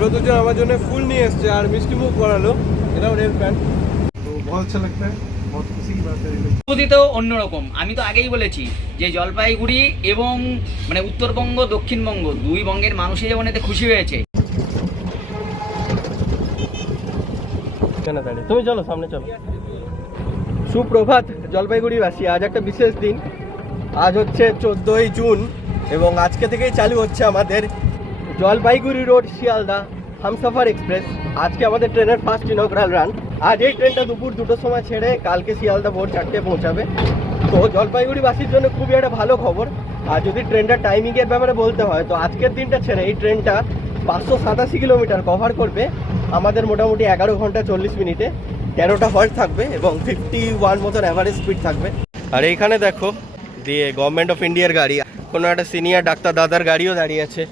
ওরা দুজন আমার জন্য ফুল নিয়ে এসছে আর মিষ্টি মুখ করালো। এটাও রেল প্যান্ট। তো বহুত আচ্ছা লাগতা है, बहुत खुशी की बात है। অনুভূতি তো অন্যরকম। আমি তো আগেই বলেছি যে জলপাইগুড়ি এবং মানে উত্তরবঙ্গ দক্ষিণবঙ্গ দুই বঙ্গের মানুষই যেমন এতে খুশি হয়েছে। তুমি চলো সামনে চলো। সুপ্রভাত জলপাইগুড়িবাসী, আজ একটা বিশেষ দিন। আজ হচ্ছে 14ই জুন এবং আজকে থেকেই চালু হচ্ছে আমাদের জলপাইগুড়ি রোড শিয়ালদা হামসফর এক্সপ্রেস। আজকে আমাদের ট্রেনের ফার্স্ট ইনগ্রাল রান। আজ এই ট্রেনটা দুপুর 2টোর সময় ছেড়ে কালকে শিয়ালদা ভোর 4টে পৌঁছাবে। তো জলপাইগুড়িবাসীর জন্য খুবই একটা ভালো খবর। আর যদি ট্রেনটা টাইমিংয়ের ব্যাপারে বলতে হয় তো আজকের দিনটা ছেড়ে এই ট্রেনটা 587 কিলোমিটার কভার করবে আমাদের মোটামুটি 11 ঘন্টা 40 মিনিটে। 13টা হল্ট থাকবে এবং 51 মতন অ্যাভারেজ স্পিড থাকবে। আর এইখানে দেখো দিয়ে গভর্নমেন্ট অফ ইন্ডিয়ার গাড়ি, কোনো একটা সিনিয়র ডাক্তার দাদার গাড়িও দাঁড়িয়ে আছে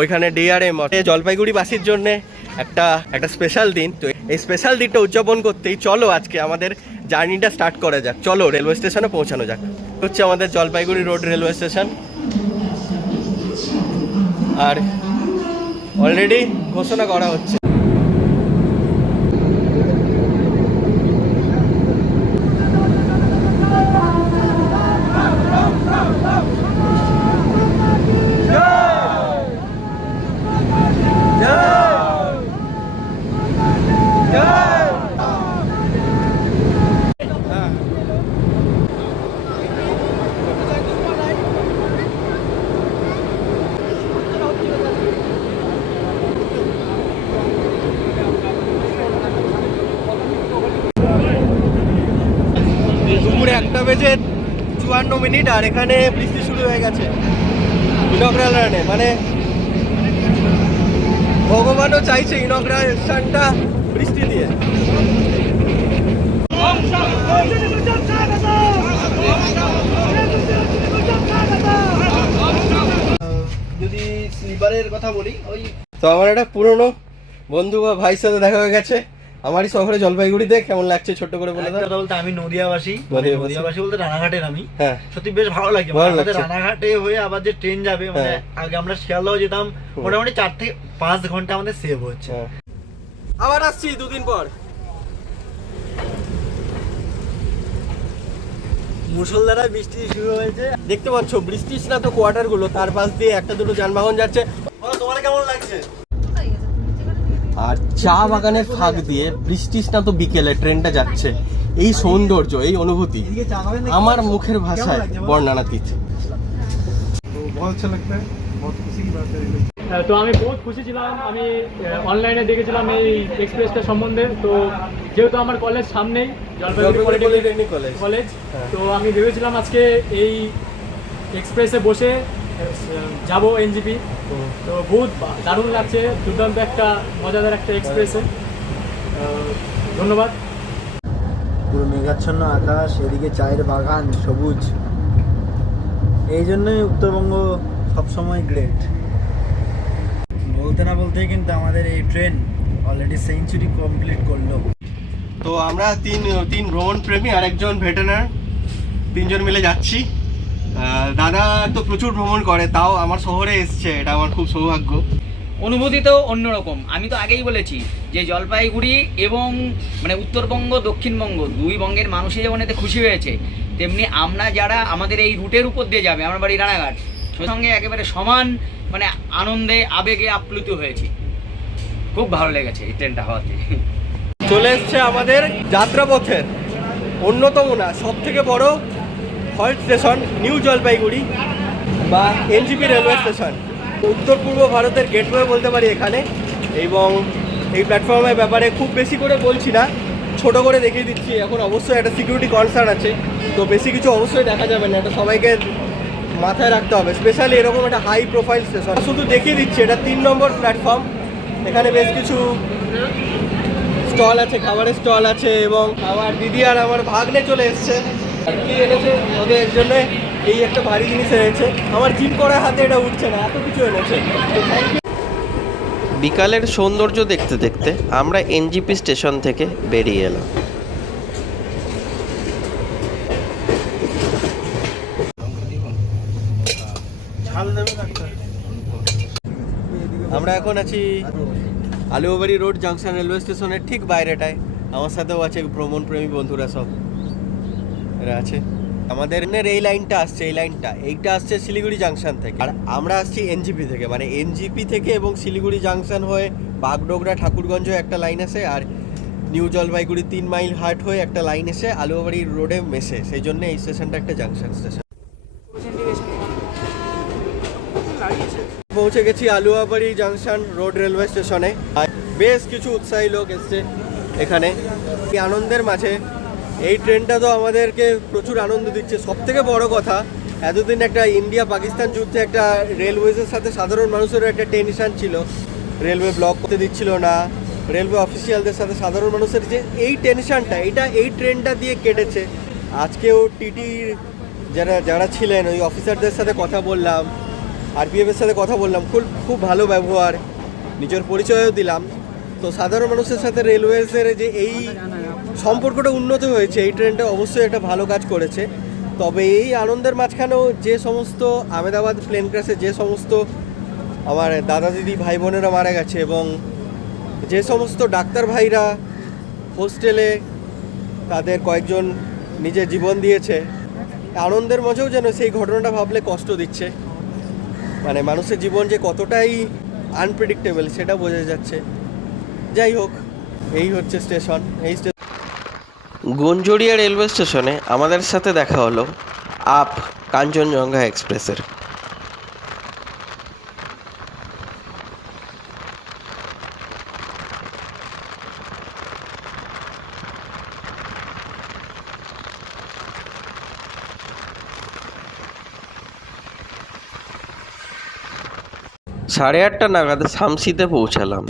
ওইখানে ডিআরএম। জলপাইগুড়িবাসীর জন্য একটা স্পেশাল দিন। তো এই স্পেশাল দিনটা উদযাপন করতেই চলো আজকে আমাদের জার্নিটা স্টার্ট করা যাক। চলো রেলওয়ে স্টেশনে পৌঁছানো যাক। হচ্ছে আমাদের জলপাইগুড়ি রোড রেলওয়ে স্টেশন। আর অলরেডি ঘোষণা করা হচ্ছে। দুপুরে 1টা বেজে 54 মিনিট আর এখানে বৃষ্টি শুরু হয়ে গেছে ইনগ্রাল রানে। মানে ভগবানও চাইছে ইনগ্রেশনটা বৃষ্টি দিয়ে। যদি স্লিপারের কথা বলি, ওই তো আমার একটা পুরনো বন্ধু বা ভাইয়ের সাথে দেখা হয়ে গেছে আমারই শহরে জলপাইগুড়িতে। কেমন লাগছে ছোট্ট করে বলে দাও। কথা বলতে আমি নদিয়াবাসী বলতে রানাঘাটের। আমি হ্যাঁ সত্যি বেশ ভালো লাগে। আমাদের রানাঘাটে হয়ে আবার যে ট্রেন যাবে, মানে আগে আমরা শিয়ালদাও যেতাম, মোটামুটি 4 থেকে 5 ঘন্টা আমাদের সেভ হচ্ছে। আবার আসছি 2 দিন পর। মুষলধারায় বৃষ্টি শুরু হয়েছে, দেখতে পাচ্ছ বৃষ্টি স্নাত কোয়ার্টার গুলো, তার পাশ দিয়ে একটা দুটো যানবাহন যাচ্ছে। তোমার কেমন লাগছে? আর চা বাগানের ফাঁক দিয়ে বৃষ্টি স্নাত বিকেলে ট্রেনটা যাচ্ছে, এই সৌন্দর্য, এই অনুভূতি আমার মুখের ভাষায় বর্ণনাতীত। তো আমি বহুত খুশি ছিলাম। আমি অনলাইনে দেখেছিলাম এই এক্সপ্রেসটা সম্বন্ধে। তো যেহেতু আমার কলেজ সামনেই জলপাইগুড়ি পলিটেকনিক কলেজ, তো আমি ভেবেছিলাম আজকে এই এক্সপ্রেসে বসে যাব এনজিপি। তো বহুত দারুণ লাগছে, দুর্দান্ত একটা মজাদার একটা এক্সপ্রেসে। ধন্যবাদ। পুরো মেঘাচ্ছন্ন আকাশ, এদিকে চায়ের বাগান, সবুজ। এই জন্যই উত্তরবঙ্গ সবসময় গ্রেট। বলতে না বলতেই কিন্তু আমাদের এই ট্রেন অলরেডি সেঞ্চুরি কমপ্লিট করলো। তো আমরা তিন ভ্রমণ প্রেমী আর একজন ভেটেনার, 3 জন মিলে যাচ্ছি। দাদা তো প্রচুর ভ্রমণ করে, তাও আমার শহরে এসছে, এটা আমার খুব সৌভাগ্য। অনুভূতি তো অন্যরকম। আমি তো আগেই বলেছি যে জলপাইগুড়ি এবং মানে উত্তরবঙ্গ দক্ষিণবঙ্গ দুই বঙ্গের মানুষই যেমন এতে খুশি হয়েছে, তেমনি আমরা যারা আমাদের এই রুটের উপর দিয়ে যাবে, আমার বাড়ি রানাঘাট, সেই সঙ্গে একেবারে সমান মানে আনন্দে আবেগে আপ্লুত হয়েছি। খুব ভালো লেগেছে এই ট্রেনটা হওয়াতে। চলে এসছে আমাদের যাত্রাপথের অন্যতম না সব থেকে বড় হল্ট স্টেশন নিউ জলপাইগুড়ি বা এনজিপি রেলওয়ে স্টেশন। উত্তর পূর্ব ভারতের গেটওয়ে বলতে পারি এখানে। এবং এই প্ল্যাটফর্মের ব্যাপারে খুব বেশি করে বলছি না, ছোট করে দেখিয়ে দিচ্ছি। এখন অবশ্যই একটা সিকিউরিটি কনসার্ন আছে, তো বেশি কিছু অবশ্যই দেখা যাবে না, এটা সবাইকে মাথায় রাখতে হবে, স্পেশালি এরকম একটা হাই প্রোফাইল স্টেশন। শুধু দেখিয়ে দিচ্ছি, এটা 3 নম্বর প্ল্যাটফর্ম। এখানে বেশ কিছু স্টল আছে, খাবারের স্টল আছে। এবং আমার দিদি আর আমার ভাগ্নে চলে এসছে। কি এনেছে ওদের জন্য? এই একটা ভারী জিনিস এনেছে, আমার জিম করার হাতে এটা উঠছে না, এত কিছু এনেছে। তো থ্যাংক ইউ। বিকালের সৌন্দর্য দেখতে দেখতে আমরা এনজিপি স্টেশন থেকে বেরিয়ে এলাম। আমরা এখন আছি আলুয়াবাড়ি রোড জাংশন রেলওয়ে স্টেশনের ঠিক বাইরেটায়। আমার সাথেও আছে ভ্রমণ প্রেমী বন্ধুরা, সব এরা আছে। আমাদের এই লাইনটা আসছে, এইটা আসছে শিলিগুড়ি জাংশন থেকে, আর আমরা আসছি এনজিপি থেকে। মানে এনজিপি থেকে এবং শিলিগুড়ি জাংশন হয়ে বাগডোগরা ঠাকুরগঞ্জ একটা লাইন আসে, আর নিউ জলপাইগুড়ি 3 মাইল হাট হয়ে একটা লাইন এসে আলুয়াবাড়ি রোডে মেশে। সেই জন্য এই স্টেশনটা একটা জাংশন স্টেশন। পৌঁছে গেছি আলুয়াবাড়ি জাংশন রোড রেলওয়ে স্টেশনে। আর বেশ কিছু উৎসাহী লোক এসছে এখানে। এই আনন্দের মাঝে এই ট্রেনটা তো আমাদেরকে প্রচুর আনন্দ দিচ্ছে। সব থেকে বড় কথা, এতদিন একটা ইন্ডিয়া পাকিস্তান যুদ্ধে একটা রেলওয়েজের সাথে সাধারণ মানুষেরও একটা টেনশন ছিল, রেলওয়ে ব্লক করতে দিচ্ছিল না, রেলওয়ে অফিসিয়ালদের সাথে সাধারণ মানুষের যে এই টেনশনটা, এই ট্রেনটা দিয়ে কেটেছে। আজকেও টিটির যারা ছিলেন ওই অফিসারদের সাথে কথা বললাম, আরপিএফের সাথে কথা বললাম, খুব ভালো ব্যবহার, নিজের পরিচয়ও দিলাম। তো সাধারণ মানুষের সাথে রেলওয়েজের যে এই সম্পর্কটা উন্নত হয়েছে, এই ট্রেনটা অবশ্যই একটা ভালো কাজ করেছে। তবে এই আনন্দের মাঝখানেও যে সমস্ত আহমেদাবাদ প্লেন ক্র্যাশে যে সমস্ত আমার দাদা দিদি ভাই বোনেরা মারা গেছে, এবং যে সমস্ত ডাক্তার ভাইরা হোস্টেলে তাদের কয়েকজন নিজের জীবন দিয়েছে, আনন্দের মাঝেও যেন সেই ঘটনাটা ভাবলে কষ্ট দিচ্ছে। মানে মানুষের জীবন যে কতটাই আনপ্রেডিক্টেবল সেটা বোঝা যাচ্ছে। যাই হোক, এই হচ্ছে স্টেশন। এই গুঞ্জরিয়া রেলওয়ে স্টেশনে আমাদের সাথে দেখা হলো আপ কাঞ্চনজঙ্ঘা এক্সপ্রেসের। সাড়ে 8টা নাগাদ শামসিতে পৌঁছালাম।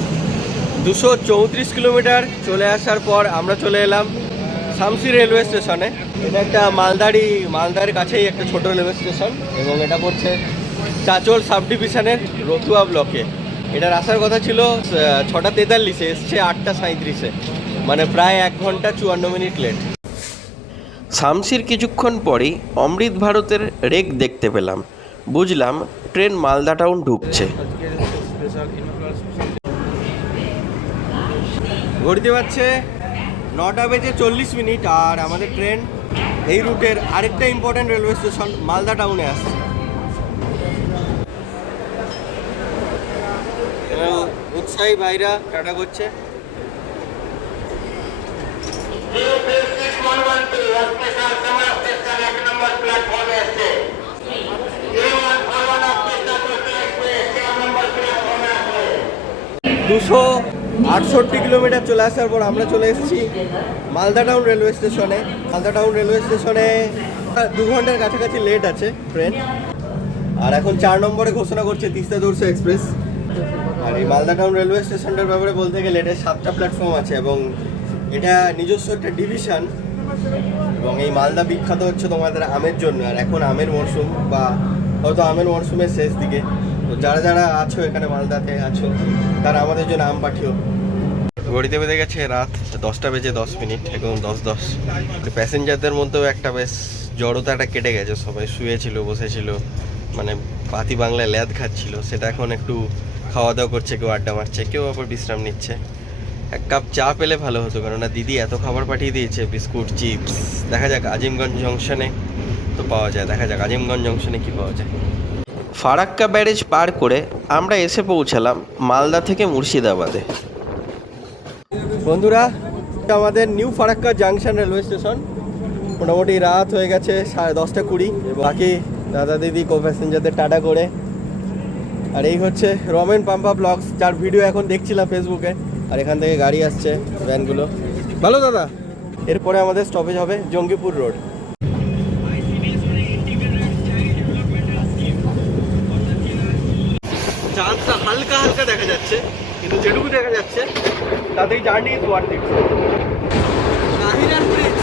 234 কিলোমিটার চলে আসার পর আমরা চলে এলাম শামসি রেলওয়ে স্টেশনে। এটা একটা মালদার কাছেই একটা ছোট রেলওয়ে স্টেশন, এবং এটা পড়ছে চাচল সাব ডিভিশনের রতুয়া ব্লকে। এটার আসার কথা ছিল 6:43, এসছে 8:37, মানে প্রায় 1 ঘন্টা 54 মিনিট লেট। শামসির কিছুক্ষণ পরেই অমৃত ভারতের রেক দেখতে পেলাম। বুঝলাম ট্রেন মালদা টাউন ঢুকছে। ঘড়িতে পাচ্ছে 9:40 আর আমাদের ট্রেন এই রুটের আরেকটা ইম্পর্টেন্ট রেলওয়ে স্টেশন মালদা টাউনে আসছে। উৎসাহী ভাইরা টাটা করছে। দুশো 68 কিলোমিটার চলে আসার পর আমরা চলে এসেছি মালদা টাউন রেলওয়ে স্টেশনে। মালদা টাউন রেলওয়ে স্টেশনে 2 ঘন্টার কাছাকাছি লেট আছে ট্রেন। আর এখন 4 নম্বরে ঘোষণা করছে তিস্তা দর্শা এক্সপ্রেস। আর এই মালদা টাউন রেলওয়ে স্টেশনটার ব্যাপারে বলতে গেলে এটা 7টা প্ল্যাটফর্ম আছে, এবং এটা নিজস্ব একটা ডিভিশন। এবং এই মালদা বিখ্যাত হচ্ছে তোমাদের আমের জন্য, আর এখন আমের মরশুম, বা হয়তো আমের মরশুমের শেষ দিকে। তো যারা আছো এখানে মালদাতে আছো, তারা আমাদের জন্য আম পাঠিও। ঘড়িতে বেজে গেছে রাত 10:10, এখন 10:10। প্যাসেঞ্জারদের মধ্যেও একটা বেশ জড়তাটা কেটে গেছে, সবাই শুয়েছিল, বসেছিল, মানে পাতি বাংলায় ল্যাদ খাচ্ছিল। সেটা এখন একটু খাওয়া দাওয়া করছে, কেউ আড্ডা মারছে, কেউ আবার বিশ্রাম নিচ্ছে। 1 কাপ চা পেলে ভালো হতো, কেননা দিদি এত খাবার পাঠিয়ে দিয়েছে, বিস্কুট, চিপস। দেখা যাক আজিমগঞ্জ জংশনে তো পাওয়া যায়, দেখা যাক আজিমগঞ্জ জংশনে কি পাওয়া যায়। ফারাক্কা ব্যারেজ পার করে আমরা এসে পৌঁছালাম মালদা থেকে মুর্শিদাবাদে। বন্ধুরা, আমাদের new Farakka junction railway station. মোটামুটি রাত হয়ে গেছে 10:20। বাকি দাদা দিদি কো প্যাসেঞ্জারদের টাটা করে। আর এই হচ্ছে রমেন পাম্পা ব্লগস, যার ভিডিও এখন দেখছিলাম ফেসবুকে। আর এখান থেকে গাড়ি আসছে, ভ্যানগুলো। ভালো দাদা। এরপরে আমাদের স্টপেজ হবে জঙ্গিপুর রোড। চাঁদটা হালকা হালকা দেখা যাচ্ছে, কিন্তু যেটুকু দেখা যাচ্ছে তাতেই জার্নি ইজ ওয়ার্থ ইট। নাহিরার ব্রিজ।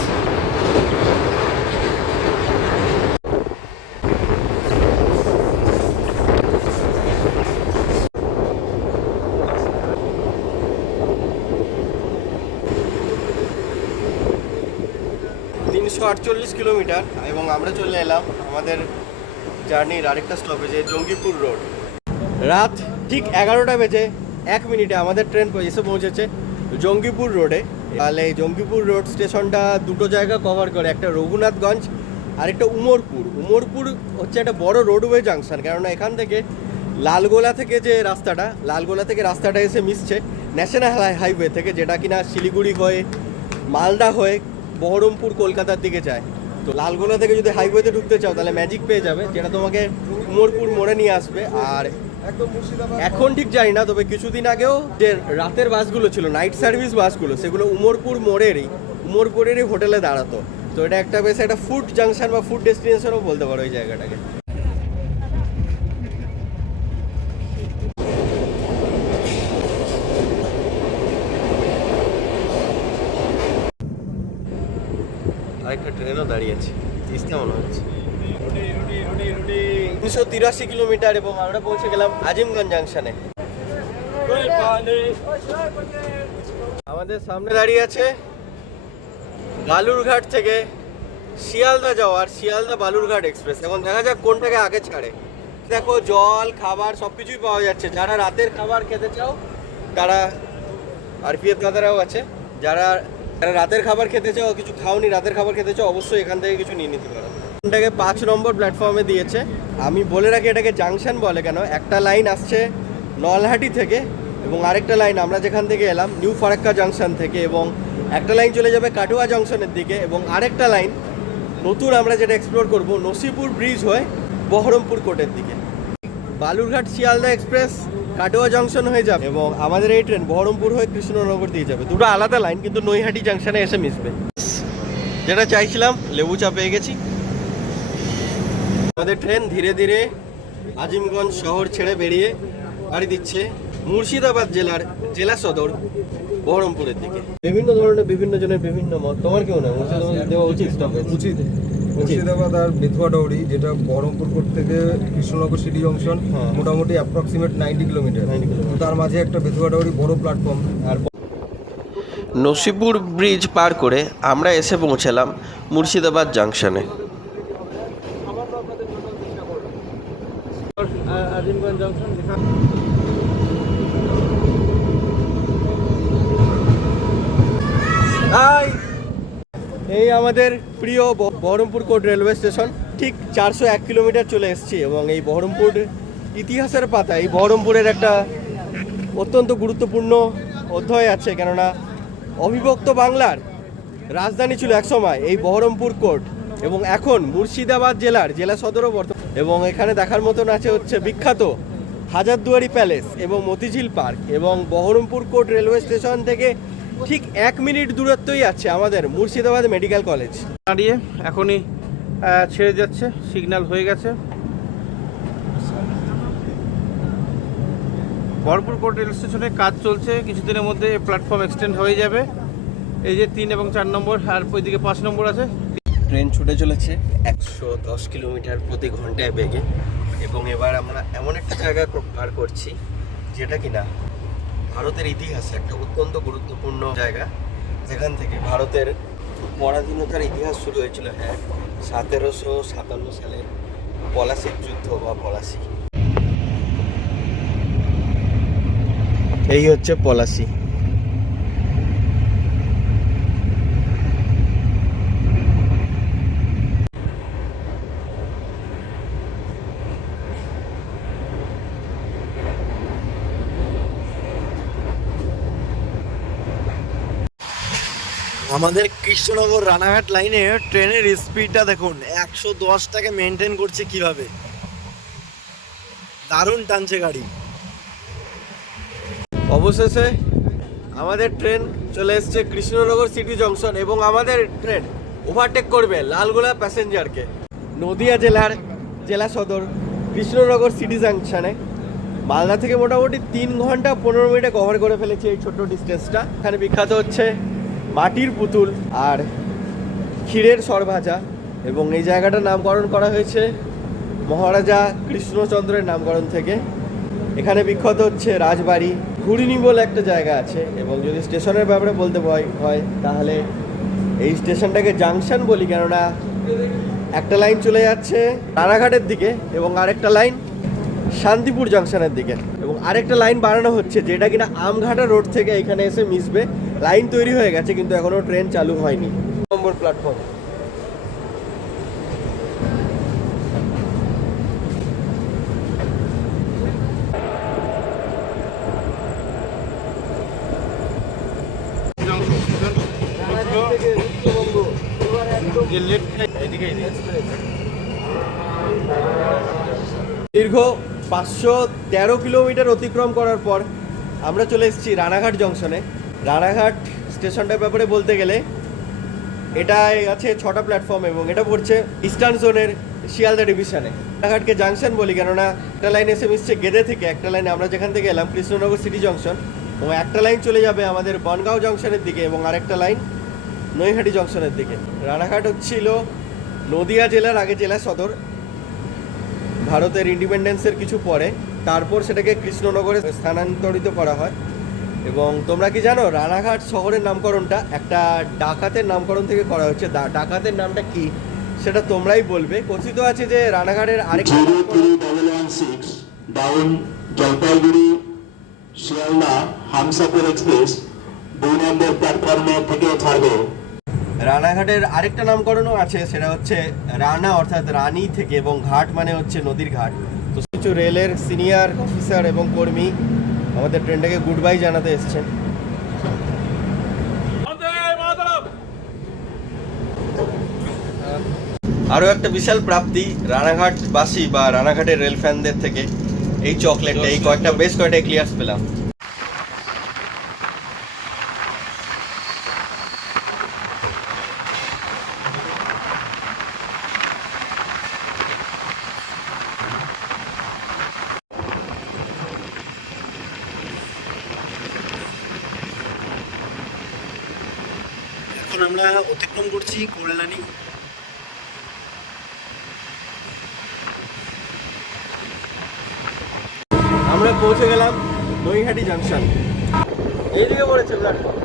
কিলোমিটার, এবং আমরা চলে এলাম আমাদের জার্নির আরেকটা স্টপেজে জঙ্গিপুর রোড। রাত ঠিক 11টা বেজে 1 মিনিটে আমাদের ট্রেন এসে পৌঁছেছে জঙ্গিপুর রোডে। তাহলে এই জঙ্গিপুর রোড স্টেশনটা দুটো জায়গা কভার করে, একটা রঘুনাথগঞ্জ আর একটা উমরপুর। উমরপুর হচ্ছে একটা বড় রোডওয়ে জাংশন, কেননা এখান থেকে লালগোলা থেকে যে রাস্তাটা এসে মিশছে ন্যাশনাল হাইওয়ে থেকে, যেটা কিনা শিলিগুড়ি হয়ে মালদা হয়ে বহরমপুর কলকাতার দিকে যায়। তো লালগোলা থেকে যদি হাইওয়েতে ঢুকতে চাও তাহলে ম্যাজিক পেয়ে যাবে, যেটা তোমাকে উমরপুর মোড়ে নিয়ে আসবে। আর এখন ঠিক জানি না, তবে কিছুদিন আগেও যে রাতের বাসগুলো ছিল, নাইট সার্ভিস বাসগুলো, সেগুলো উমরপুর মোড়েরই হোটেলে দাঁড়াতো। তো এটা একটা বেশ একটা ফুড জাংশন বা ফুড ডেস্টিনেশনও বলতে পারো এই জায়গাটাকে। আরেকটা ট্রেনও দাঁড়িয়ে আছে, তিস্তা মনে হচ্ছে। 283 কিলোমিটার এবং আমরা পৌঁছে গেলাম আজিমগঞ্জ জাংশনে। আমাদের সামনে দাঁড়িয়ে আছে বালুরঘাট থেকে শিয়ালদা যাওয়ার শিয়ালদা বালুরঘাট এক্সপ্রেস। এখন দেখা যাক কোনটাকে আগে ছাড়ে। দেখো জল খাবার সব কিছুই পাওয়া যাচ্ছে। যারা রাতের খাবার খেতে চাও তারা, আরপিএফ দাদারাও আছে, যারা রাতের খাবার খেতে চাও, কিছু খাওনি, রাতের খাবার খেতে চাও, অবশ্যই এখান থেকে কিছু নিয়ে নিতে পারো। এটাকে 5 নম্বর প্ল্যাটফর্মে দিয়েছে। আমি বলে রাখি এটাকে জাংশন বলে কেন, একটা লাইন আসছে নলহাটি থেকে এবং আরেকটা লাইন আমরা যেখান থেকে এলাম নিউ ফারাক্কা জাংশন থেকে, এবং একটা লাইন চলে যাবে কাটুয়া জংশনের দিকে, এবং আরেকটা লাইন নতুন আমরা যেটা এক্সপ্লোর করব নসিপুর ব্রিজ হয়ে বহরমপুর কোর্টের দিকে। বালুরঘাট শিয়ালদা এক্সপ্রেস কাটোয়া জংশন হয়ে যাবে এবং আমাদের এই ট্রেন বহরমপুর হয়ে কৃষ্ণনগর দিয়ে যাবে। দুটো আলাদা লাইন কিন্তু নৈহাটি জাংশনে এসে মিশবে। যেটা চাইছিলাম লেবু চা পেয়ে গেছি। আমাদের ট্রেন ধীরে ধীরে আজিমগঞ্জ শহর ছেড়ে বেরিয়ে গাড়ি দিচ্ছে মুর্শিদাবাদ জেলা সদর বহরমপুরের দিকে। বিভিন্ন ধরনের বিভিন্ন জনের বিভিন্ন মত। তোমার কি মনে হয় মুর্শিদাবাদ দেওয়া উচিত? উচিত। মুর্শিদাবাদ আর বেথুয়া ডৌরি, যেটা বহরমপুর কোর্ট থেকে কৃষ্ণনগর সিটি জংশন, মোটামুটি অ্যাপ্রক্সিমেট 90 কিলোমিটার। তার মাঝে একটা বেথুয়া ডৌরি বড় প্ল্যাটফর্ম। আর নসিপুর ব্রিজ পার করে আমরা এসে পৌঁছালাম মুর্শিদাবাদ জাংশনে। আজিমগঞ্জ জংশন এই আমাদের প্রিয় বহরমপুর কোর্ট রেলওয়ে স্টেশন। ঠিক 401 কিলোমিটার চলে এসেছি এবং এই বহরমপুর ইতিহাসের পাতা, এই বহরমপুরের একটা অত্যন্ত গুরুত্বপূর্ণ অধ্যায় আছে, কেননা অবিভক্ত বাংলার রাজধানী ছিল একসময় এই বহরমপুর কোর্ট এবং এখন মুর্শিদাবাদ জেলা সদরও বর্তমান। এবং এখানে দেখার মতন আছে হচ্ছে বিখ্যাত হাজারদুয়ারি প্যালেস এবং মতিঝিল পার্ক, এবং বহরমপুর কোর্ট রেলওয়ে স্টেশন থেকে ঠিক 1 মিনিট দূরত্বই আছে আমাদের মুর্শিদাবাদ মেডিকেল কলেজ। দাঁড়িয়ে এখনই ছেড়ে যাচ্ছে, সিগন্যাল হয়ে গেছে। বহরমপুর কোর্ট রেল স্টেশনে কাজ চলছে, কিছুদিনের মধ্যে প্ল্যাটফর্ম এক্সটেন্ড হয়ে যাবে। এই যে 3 এবং 4 নম্বর, আর ওইদিকে 5 নম্বর আছে। ট্রেন ছুটে চলেছে 110 কিলোমিটার প্রতি ঘন্টায় বেগে, এবং এবার আমরা এমন একটা জায়গা পার করছি যেটা কিনা ভারতের ইতিহাসে একটা অত্যন্ত গুরুত্বপূর্ণ জায়গা, যেখান থেকে ভারতের পরাধীনতার ইতিহাস শুরু হয়েছিল। 1757 সালের পলাশির যুদ্ধ বা পলাশি। এই হচ্ছে পলাশি। আমাদের কৃষ্ণনগর রানাঘাট লাইনে ট্রেনের স্পিডটা দেখুন, 110টাকে মেনটেন করছে কিভাবে, দারুণ টানছে গাড়ি। অবশেষে আমাদের ট্রেন চলে এসছে কৃষ্ণনগর সিটি জংশন এবং আমাদের ট্রেন ওভারটেক করবে লালগোলা প্যাসেঞ্জারকে নদিয়া জেলা সদর কৃষ্ণনগর সিটি জাংশনে। মালদা থেকে মোটামুটি 3 ঘন্টা 15 মিনিটে কভার করে ফেলেছি এই ছোট্ট ডিস্টেন্সটা। এখানে বিখ্যাত হচ্ছে মাটির পুতুল আর ক্ষীরের সরভাজা, এবং এই জায়গাটার নামকরণ করা হয়েছে মহারাজা কৃষ্ণচন্দ্রের নামকরণ থেকে। এখানে বিখ্যাত হচ্ছে রাজবাড়ি, ঘুরিনি বলে একটা জায়গা আছে। এবং যদি স্টেশনের ব্যাপারে বলতে হয় তাহলে এই স্টেশনটাকে জাংশন বলি, কেননা একটা লাইন চলে যাচ্ছে রানাঘাটের দিকে এবং আরেকটা লাইন শান্তিপুর জাংশনের দিকে, এবং আরেকটা লাইন বানানো হচ্ছে, যেটা কিনা আমঘাটা রোড থেকে এখানে এসে মিশবে। লাইন তৈরি হয়ে গেছে কিন্তু এখনো ট্রেন চালু হয়নি। নম্বর প্ল্যাটফর্ম। দীর্ঘ 513 কিলোমিটার অতিক্রম করার পর আমরা চলে এসেছি রানাঘাট জংশনে। রানাঘাট স্টেশনটার ব্যাপারে বলতে গেলে এটায় আছে 6টা প্ল্যাটফর্ম এবং এটা পড়ছে ইস্টার্ন জোনের শিয়ালদা ডিভিশনে। রানাঘাটকে জাংশন বলি কেননা একটা লাইন এসে মিশছে গেদে থেকে, একটা লাইন আমরা যেখান থেকে এলাম কৃষ্ণনগর সিটি জংশন, এবং একটা লাইন চলে যাবে আমাদের বনগাঁও জংশনের দিকে এবং আরেকটা লাইন নৈহাটি জংশনের দিকে। রানাঘাট হচ্ছিল নদিয়া জেলার আগে জেলা সদর, ভারতের ইন্ডিপেন্ডেন্সের কিছু পরে, তারপর সেটাকে কৃষ্ণনগরে স্থানান্তরিত করা হয়। এবং তোমরা কি জানো রানাঘাট শহরের নামকরণটা একটা ডাকাতের নামকরণ থেকে করা হচ্ছে? ডাকাতের নামটা কি সেটা তোমরাই বলবে। কথিত আছে যে রানাঘাটের আরেকটা ডাউন জলপাইগুড়ি শিয়ালদা হামসাফার এক্সপ্রেস 2 নম্বর প্ল্যাটফর্মে থেকে ছাড়বে। রানাঘাটের আরেকটা নামকরণও আছে, সেটা হচ্ছে রানা অর্থাৎ রানী থেকে, এবং ঘাট মানে হচ্ছে নদীর ঘাট। তো কিছু রেলের সিনিয়র অফিসার এবং কর্মী আমাদের ট্রেনটাকে গুড বাই জানাতে এসেছেন। আরও একটা বিশাল প্রাপ্তি রানাঘাটবাসী বা রানাঘাটের রেল ফ্যানদের থেকে এই চকলেটটা, এই বেশ কয়েকটা ক্লিয়ার্স পেলাম। এখন আমরা অতিক্রম করছি কল্যাণী। আমরা পৌঁছে গেলাম নৈহাটি জাংশন। এইদিকে পড়েছে প্ল্যাটফর্ম।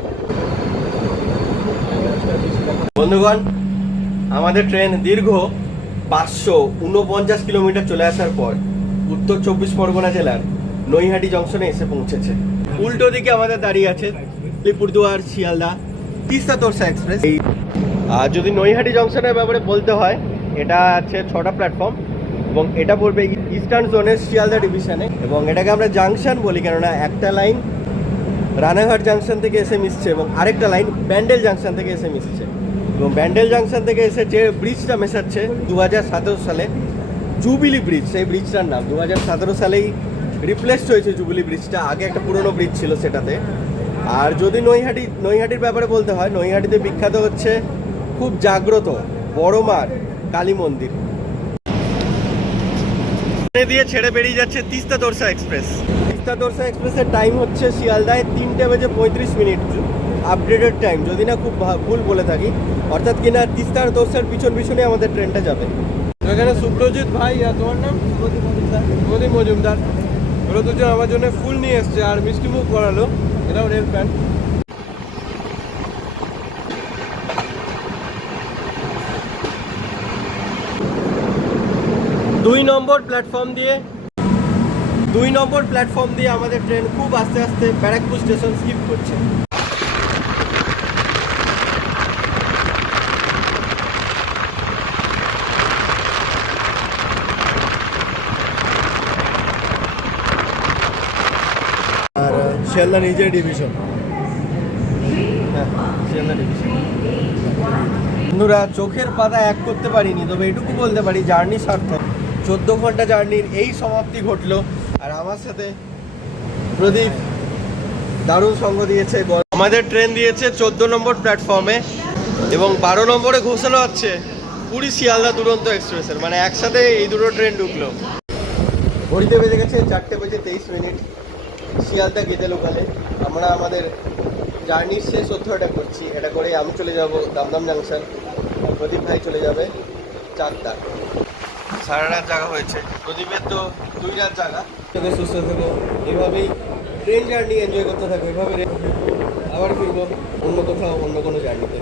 বন্ধুগণ, আমাদের ট্রেন দীর্ঘ 549 কিলোমিটার চলে আসার পর উত্তর 24 পরগনা জেলার নৈহাটি জংশনে এসে পৌঁছেছে। উল্টো দিকে আমাদের দাঁড়িয়ে আছে আলিপুরদুয়ার শিয়ালদা তিস্তা তোরসা এক্সপ্রেস। আর যদি নৈহাটি জংশনের ব্যাপারে বলতে হয়, এটা আছে 6টা প্ল্যাটফর্ম এবং এটা পড়বে ইস্টার্ন জোনের শিয়ালদা ডিভিশনে, এবং এটাকে আমরা জাংশন বলি কেননা একটা লাইন রানাঘাট জাংশন থেকে এসে মিশছে এবং আরেকটা লাইন ব্যান্ডেল জাংশন থেকে এসে মিশছে। এবং ব্যান্ডেল জাংশন থেকে এসে যে ব্রিজটা মেশাচ্ছে 2017 সালে জুবিলি ব্রিজ, সেই ব্রিজটার নাম 2017 সালেই রিপ্লেসড হয়েছে জুবিলি ব্রিজটা। আগে একটা পুরনো ব্রিজ ছিল সেটাতে। আর যদি নৈহাটির ব্যাপারে বলতে হয়, নৈহাটিতে বিখ্যাত হচ্ছে খুব জাগ্রত বড় মার কালী মন্দির। দিয়ে ছেড়ে বেরিয়ে যাচ্ছে তিস্তা তোরসা এক্সপ্রেস। তিস্তা তোরসা এক্সপ্রেসের টাইম হচ্ছে শিয়ালদায় 3:35 আপডেটেড টাইম, যদি না খুব ভুল বলে থাকি, অর্থাৎ কিনা তিস্তার তোরসার পিছনে আমাদের ট্রেনটা যাবে। এখানে সুব্রজিৎ ভাই, আর তোমার নাম? প্রদীপ মজুমদার। ওরা দুজন আমার জন্য ফুল নিয়ে এসছে আর মিষ্টি মুখ করালো। এরাও রেল ফ্যান। দুই নম্বর প্ল্যাটফর্ম দিয়ে আমাদের ট্রেন খুব আস্তে আস্তে ব্যারাকপুর স্টেশন স্কিপ করছে। আর শিয়ালদা নিজের ডিভিশন। হ্যাঁ, শিয়ালদা ডিভিশন। বন্ধুরা, চোখের পাতা এক করতে পারিনি, তবে এটুকু বলতে পারি জার্নি সার্থক। 14 ঘন্টা জার্নির এই সমাপ্তি ঘটলো। আর আমার সাথে প্রদীপ দারুণ সঙ্গ দিয়েছে। আমাদের ট্রেন দিয়েছে 14 নম্বর প্ল্যাটফর্মে এবং 12 নম্বরে ঘোষণা হচ্ছে পুরী শিয়ালদা দুরন্ত এক্সপ্রেসের, মানে একসাথে এই দুটো ট্রেন ঢুকলো। ঘড়িতে বেজে গেছে 4:23 শিয়ালদা গেদে লোকালে। আমরা আমাদের জার্নির শেষ অধ্যায়টা করছি। এটা করে আমি চলে যাব দমদম জাংশন, প্রদীপ ভাই চলে যাবে চাকদা। সারা রাত জায়গা হয়েছে, প্রদীপের তো 2 রাত জায়গা। সুস্থ থেকো, এভাবেই ট্রেন জার্নি এনজয় করতে থাকো, এভাবে আবার ফিরবো অন্য কোথাও অন্য কোনো জার্নিতে।